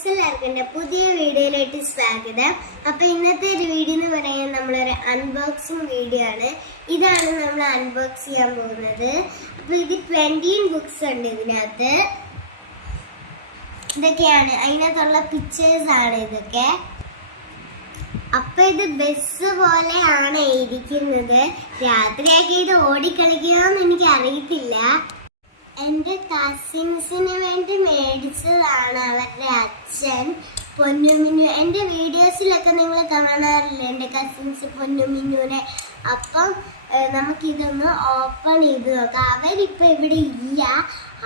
Friends എല്ലാവർക്കും പുതിയ വീഡിയോയിലേക്ക് സ്വാഗതം. അപ്പോൾ ഇന്നത്തെ ഒരു വീഡിയോ എന്ന് പറയുന്നത് നമ്മളൊരു അൺബോക്സിങ് വീഡിയോ ആണ്. ഇതാണ് നമ്മൾ അൺബോക്സ് ചെയ്യാൻ പോകുന്നത്. അപ്പോൾ ഇത് 20 ബുക്സ് ഉണ്ട് ഇതിനകത്ത്. ഇതൊക്കെയാണ് അതിനകത്തുള്ള പിക്ചേഴ്സ് ആണ് ഇതൊക്കെ. അപ്പൊ ഇത് ബസ് പോലെയാണ് ഇരിക്കുന്നത്. രാത്രിയൊക്കെ ഇത് ഓടിക്കളിക്കുമെന്ന് എനിക്ക് അറിയത്തില്ല. എൻ്റെ കസിൻസിന് വേണ്ടി മേടിച്ചതാണ് അവരുടെ അച്ഛൻ പൊന്നുമിന്നു. എൻ്റെ വീഡിയോസിലൊക്കെ നിങ്ങൾ കാണാറില്ല എൻ്റെ കസിൻസ് പൊന്നുമിന്നുവിനെ. അപ്പം നമുക്കിതൊന്ന് ഓപ്പൺ ചെയ്ത് നോക്കാം. അവരിപ്പോൾ ഇവിടെ ഇല്ല.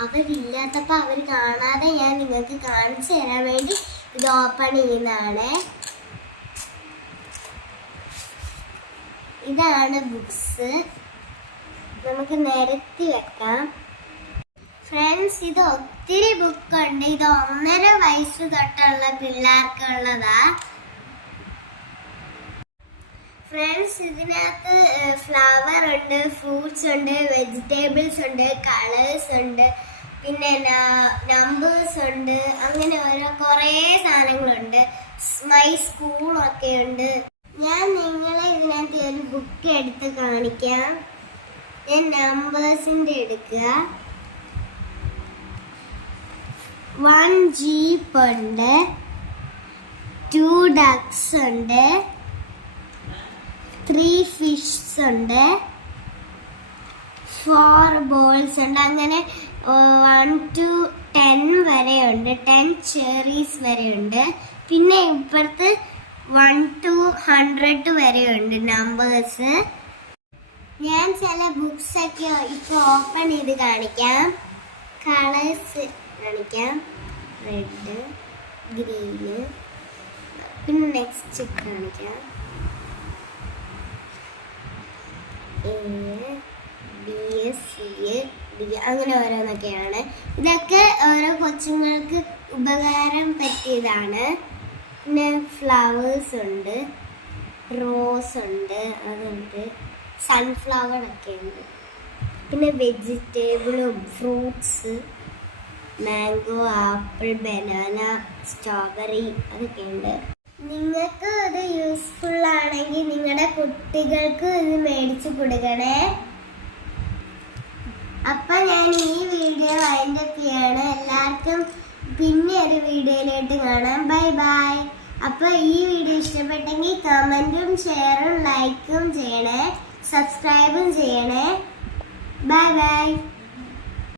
അവരില്ലാത്തപ്പോൾ അവർ കാണാതെ ഞാൻ നിങ്ങൾക്ക് കാണിച്ചു തരാൻ വേണ്ടി ഇത് ഓപ്പൺ ചെയ്യുന്നതാണ്. ഇതാണ് ബുക്സ്. നമുക്ക് നിരത്തി വെക്കാം. ഫ്രണ്ട്സ്, ഇത് ഒത്തിരി ബുക്കുണ്ട്. ഇത് 1.5 വയസ്സ് തൊട്ടുള്ള പിള്ളേർക്കുള്ളതാ. ഫ്രണ്ട്സ്, ഇതിനകത്ത് ഫ്ലവർ ഉണ്ട്, ഫ്രൂട്ട്സ് ഉണ്ട്, വെജിറ്റബിൾസ് ഉണ്ട്, കളേഴ്സ് ഉണ്ട്, പിന്നെ നമ്പേഴ്സ് ഉണ്ട്. അങ്ങനെ കുറേ സാധനങ്ങളുണ്ട്. മൈ സ്കൂളൊക്കെ ഉണ്ട്. ഞാൻ നിങ്ങളെ ഇതിനകത്ത് ഒരു ബുക്ക് എടുത്ത് കാണിക്കാം. ഞാൻ നമ്പേഴ്സിൻ്റെ എടുക്കുക. 1 ജീപ്പ് ഉണ്ട്, 2 ഡക്സ് ഉണ്ട്, 3 ഫിഷ് ഉണ്ട്, 4 ബോൾസ് ഉണ്ട്. അങ്ങനെ 1 to 10 വരെ ഉണ്ട്. 10 ചെറീസ് വരെ ഉണ്ട്. പിന്നെ ഇപ്പുറത്ത് 1 to 100 വരെ ഉണ്ട് നമ്പേഴ്സ്. ഞാൻ ചില ബുക്സ് ഒക്കെ ഇപ്പോൾ ഓപ്പൺ ചെയ്ത് കാണിക്കാം. കളേഴ്സ് കാണിക്കാം. റെഡ്, ഗ്രീന്, പിന്നെ നെക്സ്റ്റ് കാണിക്കാം. A, B, C, D, അങ്ങനെ ഓരോന്നൊക്കെയാണ്. ഇതൊക്കെ ഓരോ കൊച്ചുങ്ങൾക്ക് ഉപകാരം പറ്റിയതാണ്. പിന്നെ ഫ്ലവേഴ്സ് ഉണ്ട്, റോസ് ഉണ്ട്, അതുണ്ട്, സൺഫ്ലവർ ഒക്കെ ഉണ്ട്. പിന്നെ വെജിറ്റബിളും fruits, mango, apple, banana, strawberry അതൊക്കെ ഉണ്ട്. നിങ്ങൾക്ക് ഇത് യൂസ്ഫുൾ ആണെങ്കിൽ നിങ്ങളുടെ കുട്ടികൾക്ക് ഇത് മേടിച്ചു കൊടുക്കണേ. അപ്പം ഞാൻ ഈ വീഡിയോ അതിൻ്റെ ചെയ്യാണ്. എല്ലാവർക്കും പിന്നെ ഒരു വീഡിയോയിലോട്ട് കാണാം. Bye bye. അപ്പോൾ ഈ വീഡിയോ ഇഷ്ടപ്പെട്ടെങ്കിൽ കമൻറ്റും ഷെയറും ലൈക്കും ചെയ്യണേ, സബ്സ്ക്രൈബും ചെയ്യണേ. Bye bye.